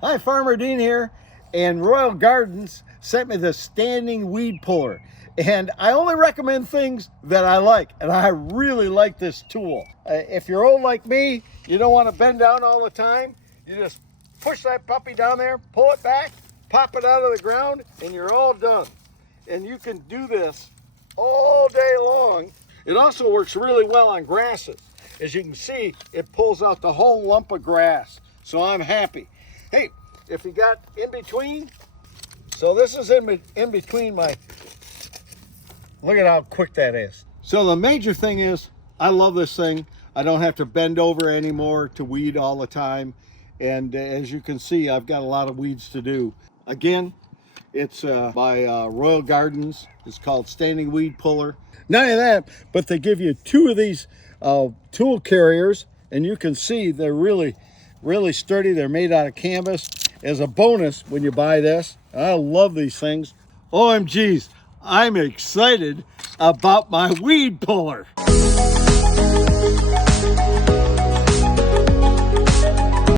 Hi, Farmer Dean here, and Royal Gardens sent me the standing weed puller. And I only recommend things that I like, and I really like this tool. If you're old like me, you don't want to bend down all the time, you just push that puppy down there, pull it back, pop it out of the ground, and you're all done. And you can do this all day long. It also works really well on grasses. As you can see, it pulls out the whole lump of grass, so I'm happy. Hey, if you got in between, so this is in between my, look at how quick that is. So the major thing is, I love this thing. I don't have to bend over anymore to weed all the time. And as you can see, I've got a lot of weeds to do. Again, it's by Royal Gardens. It's called Standing Weed Puller. Not only that, but they give you two of these tool carriers, and you can see they're really sturdy. They're made out of canvas. As a bonus, when you buy this, I love these things. OMGs, I'm excited about my weed puller.